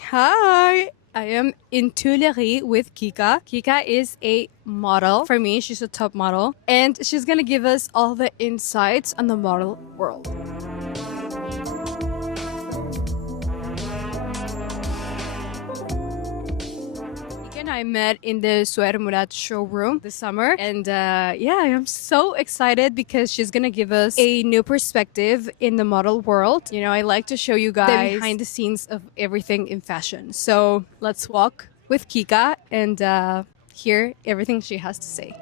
Hi, I am in Tuileries with Kika. Kika is a model. For me, she's a top model. And she's gonna give us all the insights on the model world. And I met in the Suer Murat showroom this summer. And yeah, I am so excited because she's going to give us a new perspective in the model world. You know, I like to show you guys the behind the scenes of everything in fashion. So let's walk with Kika and hear everything she has to say.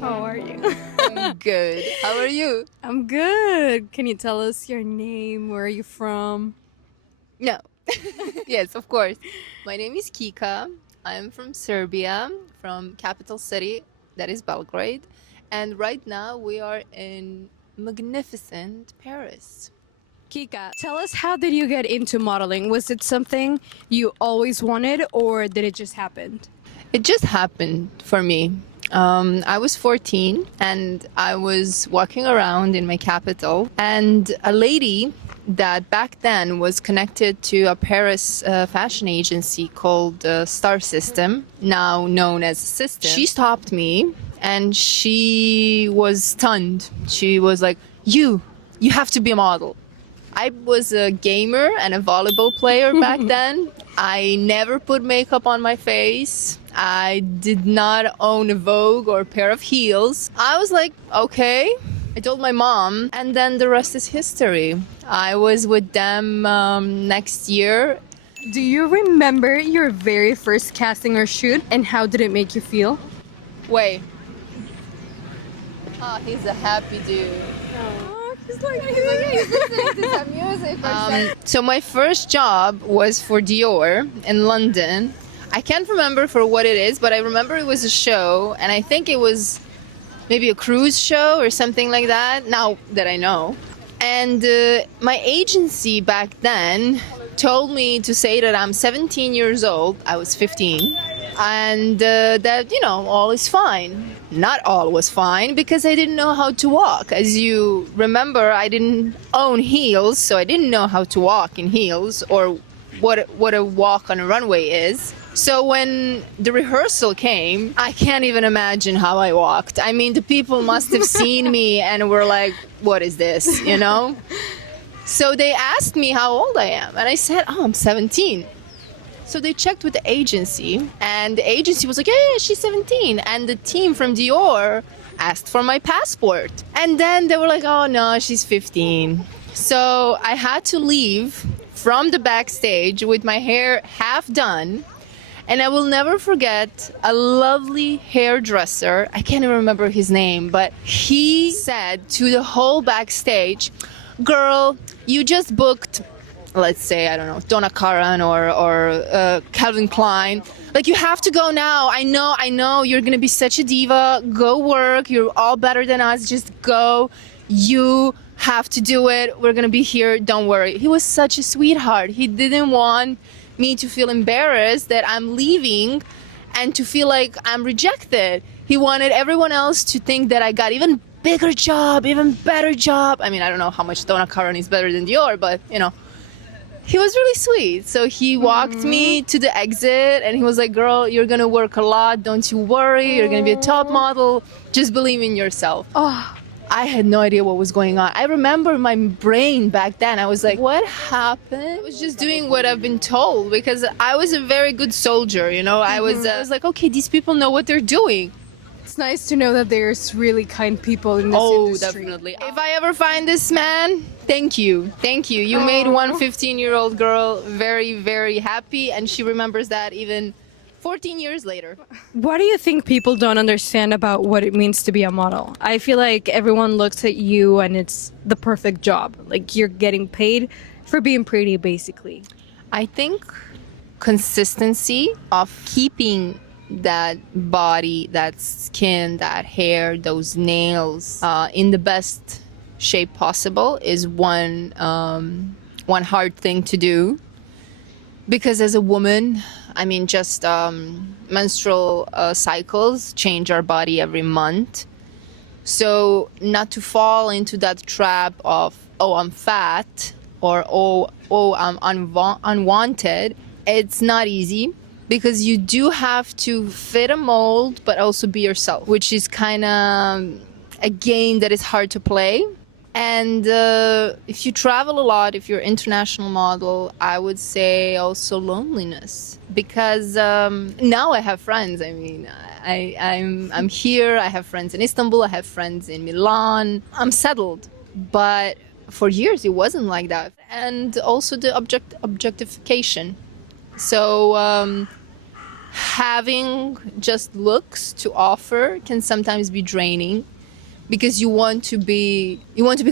How are you? I'm good. How are you? I'm good. Can you tell us your name? Where are you from? No. Yes, of course. My name is Kika. I'm from Serbia, from capital city, that is Belgrade. And right now we are in magnificent Paris. Kika, tell us, how did you get into modeling? Was it something you always wanted or did it just happen? It just happened for me. I was 14 and I was walking around in my capital, and a lady that back then was connected to a Paris fashion agency called Star System, now known as System. She stopped me and she was stunned. She was like, you have to be a model. I was a gamer and a volleyball player back then. I never put makeup on my face. I did not own a Vogue or a pair of heels. I was like, okay. I told my mom, and then the rest is history. I was with them next year. Do you remember your very first casting or shoot, and how did it make you feel? Wait. Oh, he's a happy dude. He's like, He's listening to some music. So my first job was for Dior in London. I can't remember for what it is, but I remember it was a show, and I think it was maybe a cruise show or something like that, now that I know. And my agency back then told me to say that I'm 17 years old. I was 15. And that, you know, all is fine. Not all was fine because I didn't know how to walk. As you remember, I didn't own heels, so I didn't know how to walk in heels or what a walk on a runway is. So when the rehearsal came, I can't even imagine how I walked. I mean, the people must have seen me and were like, what is this, you know? So they asked me how old I am, and I said, oh, I'm 17. So they checked with the agency, and the agency was like, yeah, she's 17. And the team from Dior asked for my passport. And then they were like, oh, no, she's 15. So I had to leave from the backstage with my hair half done. And I will never forget a lovely hairdresser. I can't even remember his name, but he said to the whole backstage, girl, you just booked, let's say, I don't know, Donna Karan or Calvin Klein. Like, you have to go now. I know, you're going to be such a diva. Go work. You're all better than us. Just go. You have to do it. We're going to be here. Don't worry. He was such a sweetheart. He didn't want me to feel embarrassed that I'm leaving and to feel like I'm rejected. He wanted everyone else to think that I got even bigger job, even better job. I mean, I don't know how much Donna Karan is better than Dior, but, you know, he was really sweet. So he walked me to the exit and he was like, girl, you're gonna work a lot. Don't you worry. You're gonna be a top model. Just believe in yourself. Oh, I had no idea what was going on. I remember my brain back then. I was like, what happened? I was just doing what I've been told because I was a very good soldier, you know. I was like, okay, these people know what they're doing. it's nice to know that there's really kind people in this industry. Oh, definitely. If I ever find this man, thank you. Thank you. You made one 15-year-old girl very, very happy, and she remembers that even 14 years later. What do you think people don't understand about what it means to be a model? I feel like everyone looks at you and it's the perfect job. Like, you're getting paid for being pretty, basically. I think consistency of keeping that body, that skin, that hair, those nails in the best shape possible is one hard thing to do. Because as a woman, I mean, just menstrual cycles change our body every month. So not to fall into that trap of, oh, I'm fat, or I'm unwanted. It's not easy, because you do have to fit a mold but also be yourself, which is kind of a game that is hard to play. And if you travel a lot, if you're an international model, I would say also loneliness, because now I have friends. I mean, I'm here. I have friends in Istanbul. I have friends in Milan. I'm settled, but for years it wasn't like that. And also the objectification. So having just looks to offer can sometimes be draining, because you want to be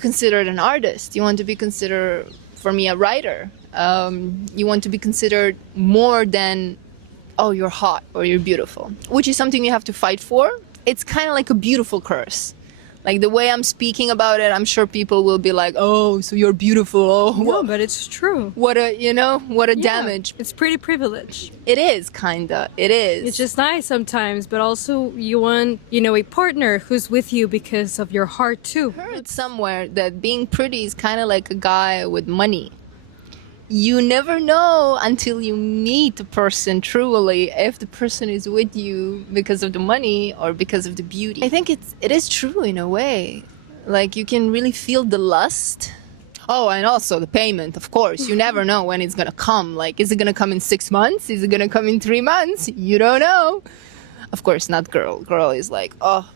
considered an artist. You want to be considered, for me, a writer. You want to be considered more than, oh, you're hot or you're beautiful, which is something you have to fight for. It's kind of like a beautiful curse. Like the way I'm speaking about it, I'm sure people will be like, oh, so you're beautiful. Oh, No, but it's true. what a damage. It's pretty privileged. It is, kinda. It is. It's just nice sometimes, but also you want, a partner who's with you because of your heart too. heard somewhere that being pretty is kind of like a guy with money. You never know until you meet the person truly if the person is with you because of the money or because of the beauty. I think it is true in a way. Like you can really feel the lust. Oh, and also the payment, of course. You never know when it's gonna come. Like, is it gonna come in 6 months? Is it gonna come in 3 months? You don't know. Of course, not girl. Girl is like, oh,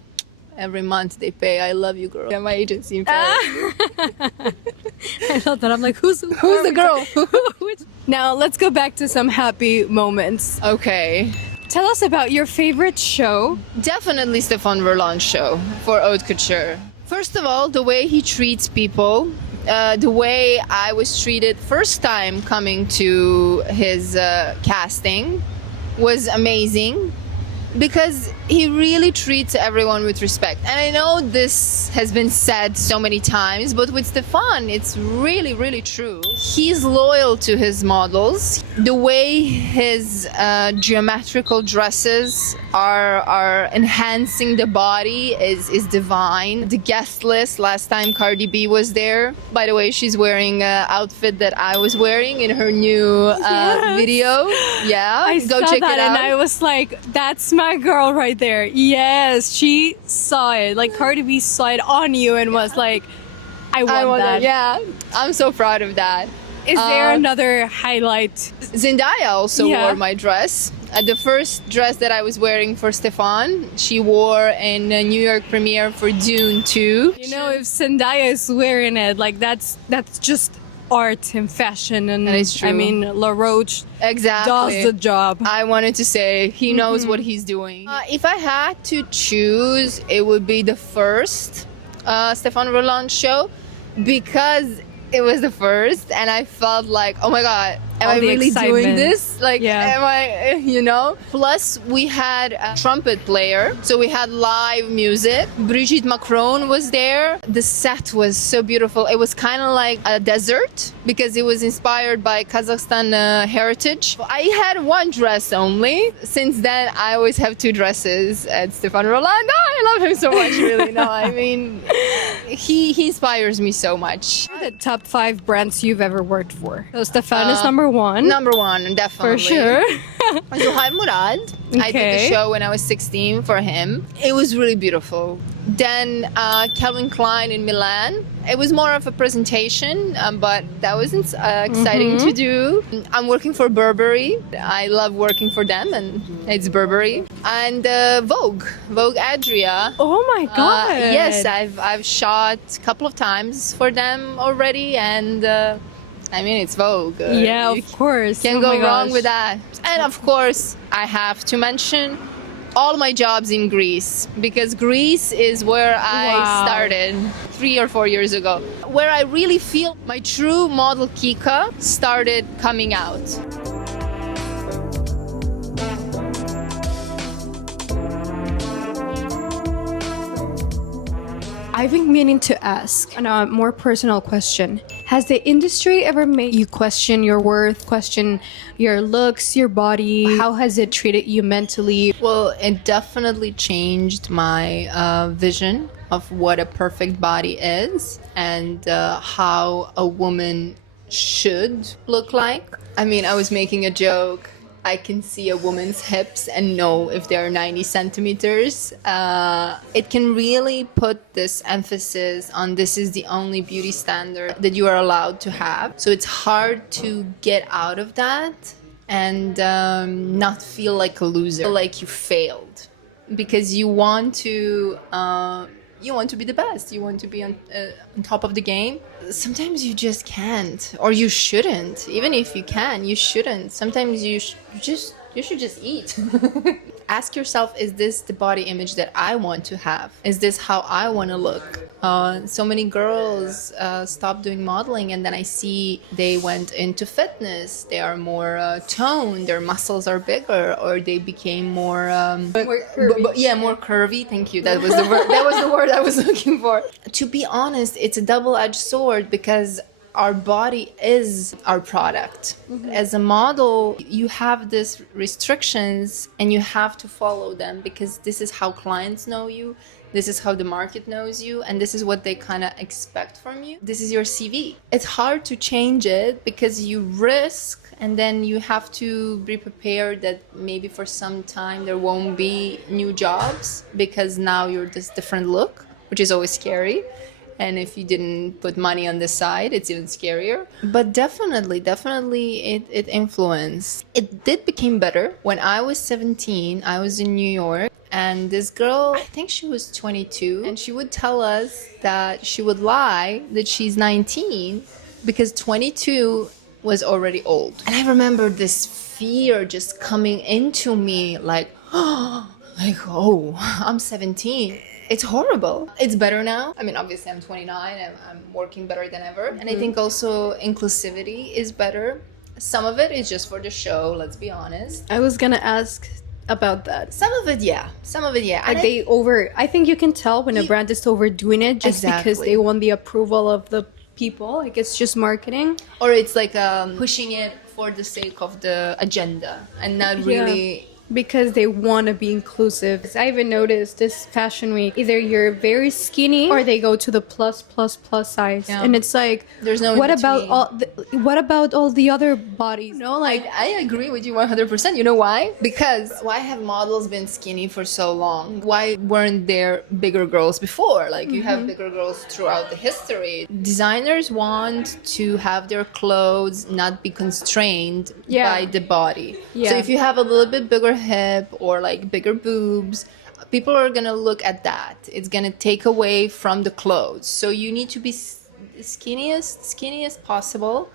every month they pay. I love you, girl. Yeah, my agency in Paris. I thought that. I'm like, who's Who's the girl? Now let's go back to some happy moments. Okay. Tell us about your favorite show. Definitely Stefan Verlan's show for Haute Couture. First of all, the way he treats people, the way I was treated first time coming to his casting was amazing, because he really treats everyone with respect. And I know this has been said so many times, but with Stefan, it's really, really true. He's loyal to his models. The way his geometrical dresses are enhancing the body is divine. The guest list, last time Cardi B was there. By the way, she's wearing an outfit that I was wearing in her new Yes. video. Yeah, I go saw check that it out. and I was like, that's my girl right there. Yes, she saw it. Like Cardi B saw it on you and was like, I want that. Yeah, I'm so proud of that. Is there another highlight? Zendaya also Yeah. wore my dress. The first dress that I was wearing for Stefan, she wore in a New York premiere for Dune 2. You know, if Zendaya is wearing it, like that's just art and fashion, and That is true. I mean, La Roche Exactly. does the job. I wanted to say he knows what he's doing. If I had to choose, it would be the first Stefan Verlan show, because it was the first and I felt like, oh my God, am All I the really doing excitement. this? Like, Yeah. am I, Plus, we had a trumpet player, so we had live music. Brigitte Macron was there. The set was so beautiful. It was kind of like a desert, because it was inspired by Kazakhstan heritage. I had one dress only. Since then, I always have 2 dresses at Stefan Roland. Oh, I love him so much, really. No, I mean, he inspires me so much. The top 5 brands you've ever worked for. So Stefan is number 1. Number 1, definitely. For sure. Zuhair Murad. I did Okay. the show when I was 16 for him. It was really beautiful. Then Calvin Klein in Milan. It was more of a presentation, but that was exciting to do. I'm working for Burberry. I love working for them, and it's Burberry. And Vogue Adria. Oh my God. Yes, I've shot a couple of times for them already, and I mean, it's Vogue. Yeah, You of course. can't Oh go my wrong gosh. with that. And of course, I have to mention all my jobs in Greece, because Greece is where I Wow. started 3 or 4 years ago, where I really feel my true model Kika started coming out. I've been meaning to ask a more personal question. Has the industry ever made you question your worth, question your looks, your body? How has it treated you mentally? Well, it definitely changed my vision of what a perfect body is and how a woman should look like. I mean, I was making a joke. I can see a woman's hips and know if they're 90 centimeters. It can really put this emphasis on this is the only beauty standard that you are allowed to have. So it's hard to get out of that and not feel like a loser, like you failed, because you want to be the best. You want to be on top of the game. Sometimes you just can't, or you shouldn't. Even if you can, you shouldn't. Sometimes you should just eat. Ask yourself, is this the body image that I want to have? Is this how I want to look? So many girls stop doing modeling, and then I see they went into fitness. They are more toned, their muscles are bigger, or they became more curvy. More curvy. Thank you. That was the word. That was the word I was looking for. To be honest, it's a double-edged sword because our body is our product. As a model, you have these restrictions and you have to follow them because this is how clients know you, this is how the market knows you, and this is what they kind of expect from you. This is your CV. It's hard to change it because you risk, and then you have to be prepared that maybe for some time there won't be new jobs because now you're this different look, which is always scary. And if you didn't put money on the side, it's even scarier. But definitely it influenced. It did become better. When I was 17, I was in New York, and this girl, I think she was 22, and she would tell us that she would lie that she's 19 because 22 was already old. And I remember this fear just coming into me like, oh, I'm 17. It's horrible. It's better now. I mean, obviously I'm 29 and I'm working better than ever. And I think also inclusivity is better. Some of it is just for the show, let's be honest. I was gonna ask about that. Some of it, yeah. I think you can tell when a brand is overdoing it just because they want the approval of the people. Like, it's just marketing. Or it's like pushing it for the sake of the agenda and not really... Because they want to be inclusive. I even noticed this fashion week, either you're very skinny or they go to the plus size, and it's like, there's no. What about all the other bodies? No, like I agree with you 100%. You know why? Because why have models been skinny for so long? Why weren't there bigger girls before? Like you have bigger girls throughout the history. Designers want to have their clothes not be constrained by the body. Yeah. So if you have a little bit bigger hip or like bigger boobs, people are gonna look at that. It's gonna take away from the clothes. So you need to be skinny as possible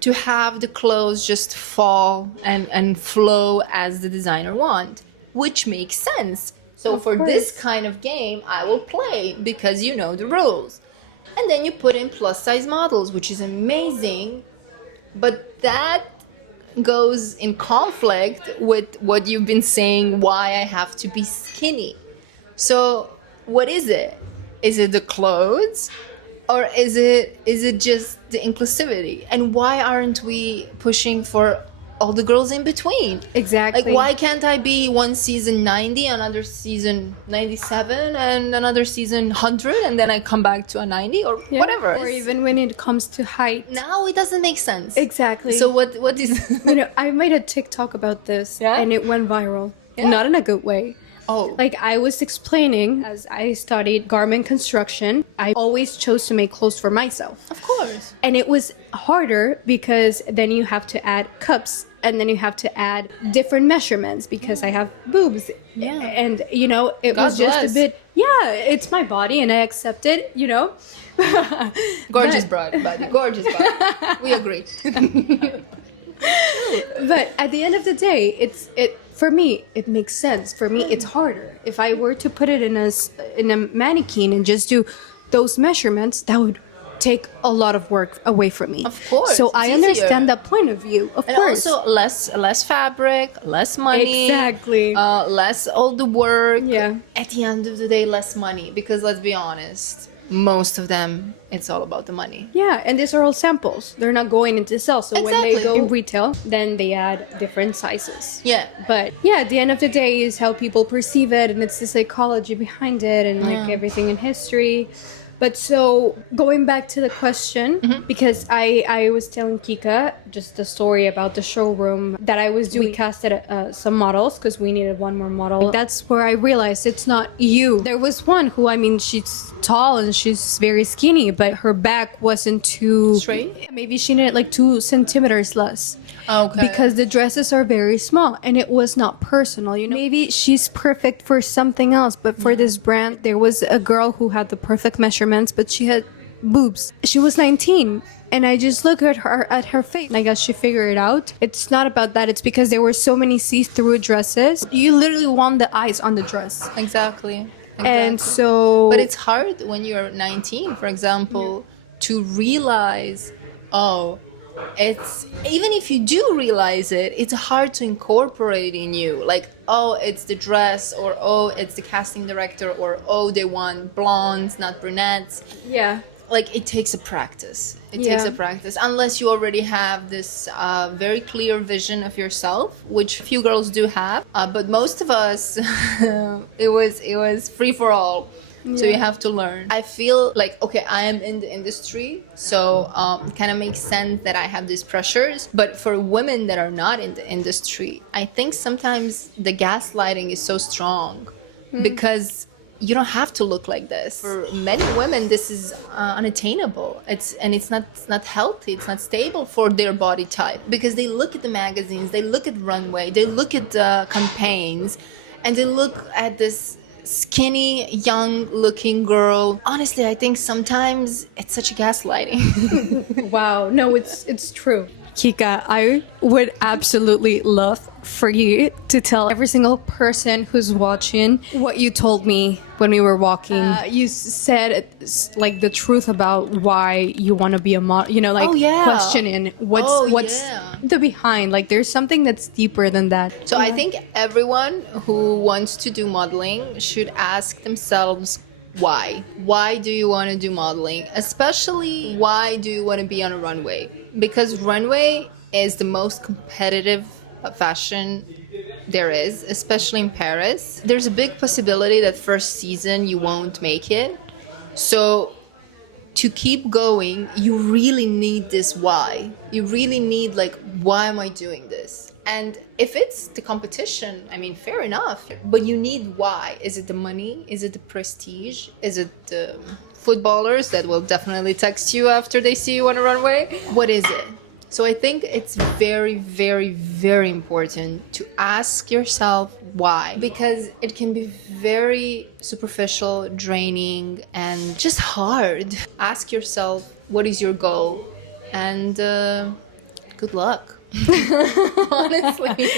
to have the clothes just fall and flow as the designer want, which makes sense. So for this kind of game, I will play because you know the rules. And then you put in plus size models, which is amazing, but that goes in conflict with what you've been saying, why I have to be skinny. So what is it? Is it the clothes, or is it just the inclusivity? And why aren't we pushing for all the girls in between? Exactly. Like, why can't I be one season 90, another season 97, and another season 100, and then I come back to a 90 or whatever? Or even when it comes to height. Now it doesn't make sense. Exactly. So what is... I made a TikTok about this, and it went viral. Not in a good way. Oh. Like, I was explaining, as I studied garment construction, I always chose to make clothes for myself. Of course. And it was harder because then you have to add cups, and then you have to add different measurements because I have boobs. Yeah. And, it God was just bless. a bit, it's my body and I accept it, Gorgeous body. Gorgeous body. We agree. But at the end of the day, for me, it makes sense. For me, it's harder. If I were to put it in a mannequin and just do those measurements, that would take a lot of work away from me. Of course. So I understand that point of view. Of course. Also less fabric, less money. Exactly. Less all the work. Yeah. At the end of the day, less money. Because let's be honest, most of them, it's all about the money. Yeah, and these are all samples. They're not going into sell. So when they Exactly. go in retail, then they add different sizes. Yeah. But yeah, at the end of the day is how people perceive it, and it's the psychology behind it, and like everything in history. But so going back to the question, because I was telling Kika just the story about the showroom that I was doing. We casted some models because we needed one more model. That's where I realized it's not you. There was one who, I mean, she's tall and she's very skinny, but her back wasn't too Straight? Maybe she needed like 2 centimeters less. Okay. Because the dresses are very small and it was not personal, you know. Maybe she's perfect for something else, but for this brand, there was a girl who had the perfect measurements, but she had boobs. She was 19. And I just look at her face. And I guess she figured it out. It's not about that. It's because there were so many see-through dresses. You literally want the eyes on the dress. Exactly. And so... But it's hard when you're 19, for example, to realize, oh, it's, even if you do realize it, it's hard to incorporate in you. Like, oh, it's the dress, or oh, it's the casting director, or oh, they want blondes, not brunettes. Yeah. Like, it takes a practice. It takes a practice, unless you already have this very clear vision of yourself, which few girls do have. But most of us, it was free for all. So you have to learn. I feel like, okay, I am in the industry, so it kind of makes sense that I have these pressures. But for women that are not in the industry, I think sometimes the gaslighting is so strong because you don't have to look like this. For many women, this is unattainable. It's not healthy. It's not stable for their body type, because they look at the magazines, they look at runway, they look at the campaigns, and they look at this skinny, young-looking girl. Honestly, I think sometimes it's such a gaslighting. Wow, no, it's true. Kika, I would absolutely love for you to tell every single person who's watching what you told me when we were walking. You said like the truth about why you want to be a model, you know, like questioning what's the behind. Like there's something that's deeper than that. So I think everyone who wants to do modeling should ask themselves, why? Why do you want to do modeling? Especially, why do you want to be on a runway? Because runway is the most competitive fashion there is, especially in Paris. There's a big possibility that first season you won't make it. So to keep going, you really need this why. You really need, like, why am I doing this? And if it's the competition, I mean, fair enough. But you need why. Is it the money? Is it the prestige? Is it the footballers that will definitely text you after they see you on a runway? What is it? So I think it's very, very, very important to ask yourself why. Because it can be very superficial, draining, and just hard. Ask yourself, what is your goal? And good luck. Honestly.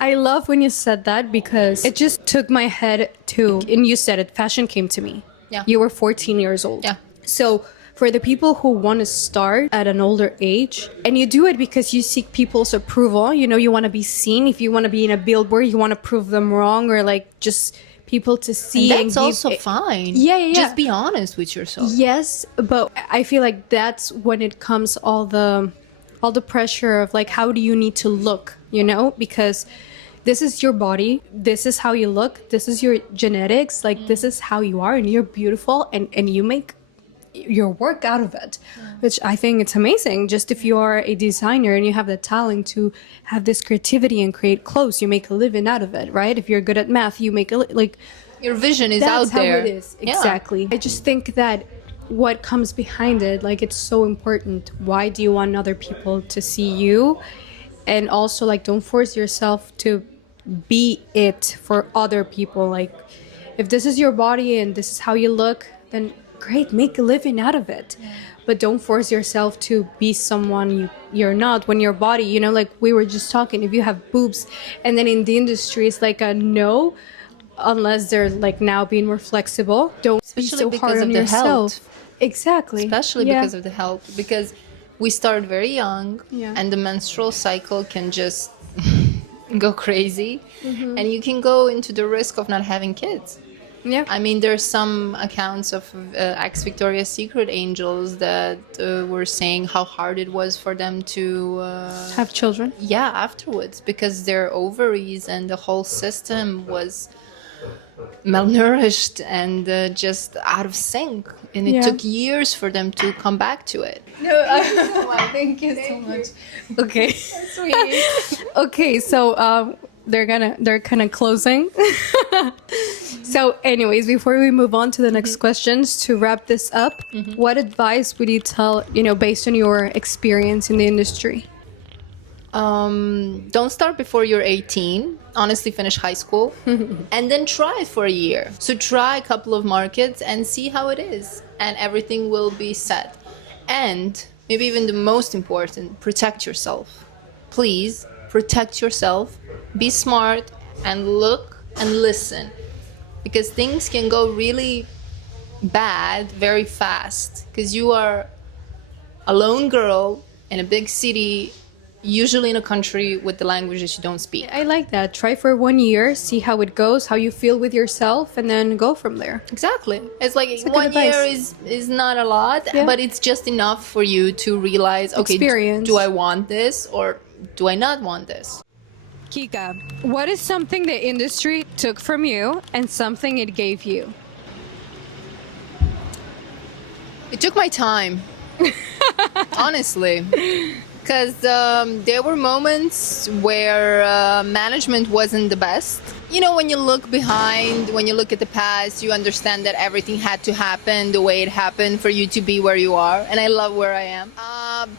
I love when you said that, because it just took my head to, and you said it, fashion came to me. Yeah. You were 14 years old. Yeah. So for the people who want to start at an older age, and you do it because you seek people's approval, you know, you want to be seen. If you want to be in a billboard, you want to prove them wrong, or like just people to see. And that's also fine. Yeah. Just be honest with yourself. Yes, but I feel like that's when it comes all the pressure of like, how do you need to look, you know? Because this is your body, this is how you look, this is your genetics, like this is how you are, and you're beautiful, and you make your work out of it, which I think it's amazing. Just if you are a designer and you have the talent to have this creativity and create clothes, you make a living out of it, right? If you're good at math, you make like your vision is out there. That's how it is. Exactly. I just think that what comes behind it, like, it's so important. Why do you want other people to see you? And also, like, don't force yourself to be it for other people. Like, if this is your body and this is how you look, then great, make a living out of it. But don't force yourself to be someone you're not. When your body, you know, like we were just talking, if you have boobs, and then in the industry it's like a no, unless they're like now being more flexible. Don't be so hard on yourself. Health. Exactly. Especially because of the health. Because we start very young, Yeah. and the menstrual cycle can just go crazy, and you can go into the risk of not having kids. Yeah. I mean, there's some accounts of ex-Victoria's Secret angels that were saying how hard it was for them to Have children. yeah, afterwards, because their ovaries and the whole system was malnourished and just out of sync, and it Yeah. took years for them to come back to it. No, thank you so much. Okay. Sweet. Okay, so they're kind of closing. So, anyways, before we move on to the next questions, to wrap this up, what advice would you tell, based on your experience in the industry? Don't start before you're 18. Honestly, finish high school and then try it for a year. So try a couple of markets and see how it is, and everything will be set. And maybe even the most important, protect yourself. Please protect yourself, be smart, and look and listen, because things can go really bad very fast, because you are a lone girl in a big city, usually in a country with the languages you don't speak. I like that. Try for 1 year, see how it goes, how you feel with yourself, and then go from there. Exactly. It's like good 1 year advice. is not a lot, Yeah. but it's just enough for you to realize, okay, Experience. do I want this or do I not want this? Kika, what is something the industry took from you and something it gave you? It took my time, honestly, because there were moments where management wasn't the best. You know, when you look behind, when you look at the past, you understand that everything had to happen the way it happened for you to be where you are. And I love where I am.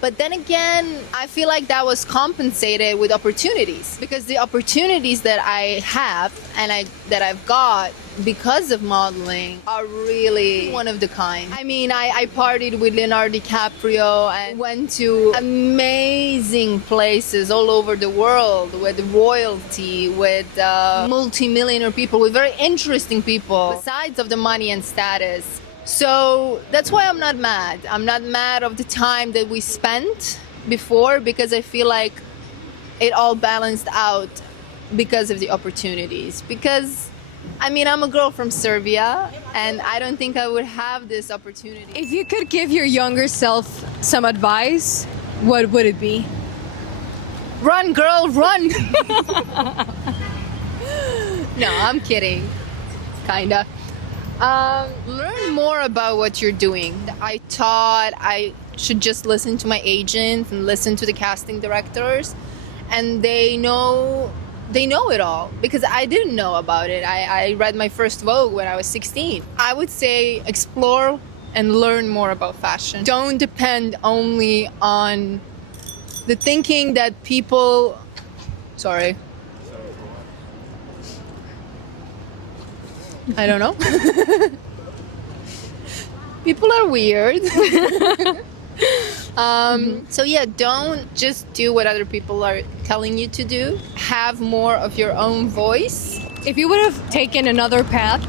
But then again, I feel like that was compensated with opportunities, because the opportunities that I have and that I've got because of modeling are really one of the kind. I mean, I partied with Leonardo DiCaprio and went to amazing places all over the world with royalty, with multi-millionaire people, with very interesting people, besides of the money and status. So that's why I'm not mad. I'm not mad of the time that we spent before, because I feel like it all balanced out because of the opportunities. Because I mean, I'm a girl from Serbia, and I don't think I would have this opportunity. If you could give your younger self some advice, what would it be? Run, girl, run! No, I'm kidding. Kinda. Learn more about what you're doing. I thought I should just listen to my agents and listen to the casting directors, and they know it all, because I didn't know about it. I read my first Vogue when I was 16. I would say explore and learn more about fashion. Don't depend only on the thinking that people... Sorry. I don't know. People are weird. So yeah, don't just do what other people are telling you to do. Have more of your own voice. If you would have taken another path,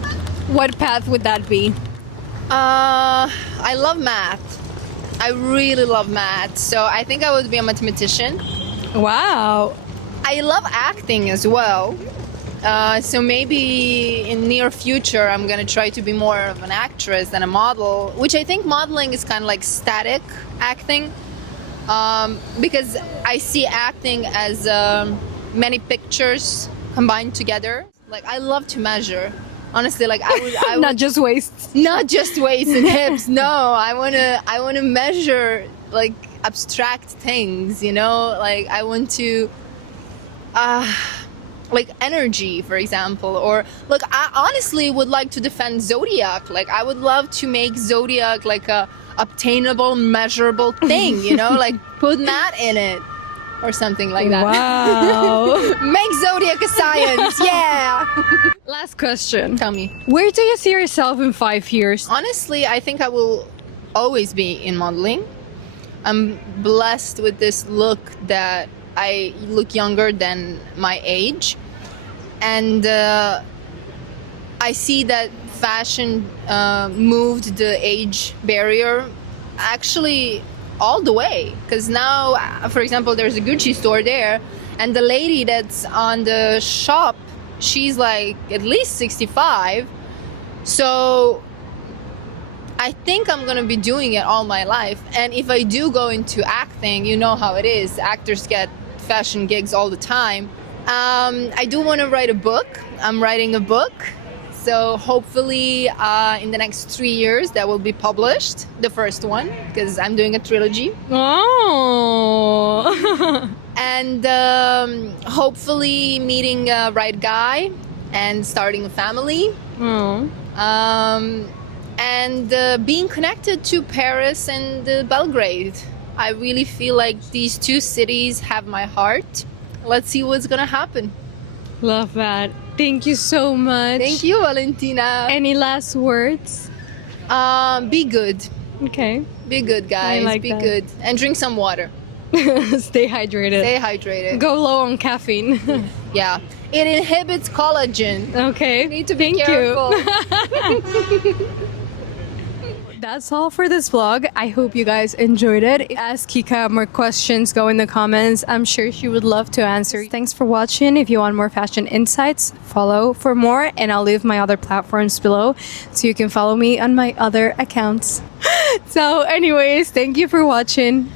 what path would that be? I love math. I really love math. So I think I would be a mathematician. Wow. I love acting as well. So maybe in near future, I'm gonna try to be more of an actress than a model, which I think modeling is kind of like static acting, because I see acting as many pictures combined together. Like, I love to measure. Honestly, like I would Not just waists. not just waist and hips. No, I wanna measure like abstract things. You know, like I want to. Like energy, for example, or look, I honestly would like to defend Zodiac. Like, I would love to make Zodiac like a obtainable, measurable thing, you know, like put math in it or something like that. Wow. Make Zodiac a science, yeah. Last question. Tell me. Where do you see yourself in 5 years? Honestly, I think I will always be in modeling. I'm blessed with this look that I look younger than my age, and I see that fashion moved the age barrier actually all the way, because now, for example, there's a Gucci store there, and the lady that's on the shop, she's like at least 65, So I think I'm gonna be doing it all my life. And if I do go into acting, you know how it is. Actors get fashion gigs all the time. I do want to write a book. I'm writing a book. So hopefully in the next 3 years that will be published, the first one, because I'm doing a trilogy. Oh. And hopefully meeting a right guy and starting a family. Oh. And being connected to Paris and Belgrade. I really feel like these two cities have my heart. Let's see what's gonna happen. Love that. Thank you so much. Thank you, Valentina. Any last words? Be good. Okay. Be good, guys. like Be that. good. And drink some water. Stay hydrated. Stay hydrated. Go low on caffeine. Yeah. It inhibits collagen. Okay. You need to be Thank careful. You. That's all for this vlog. I hope you guys enjoyed it. Ask Kika more questions, go in the comments. I'm sure she would love to answer. Thanks for watching. If you want more fashion insights, follow for more, and I'll leave my other platforms below so you can follow me on my other accounts. So anyways, thank you for watching.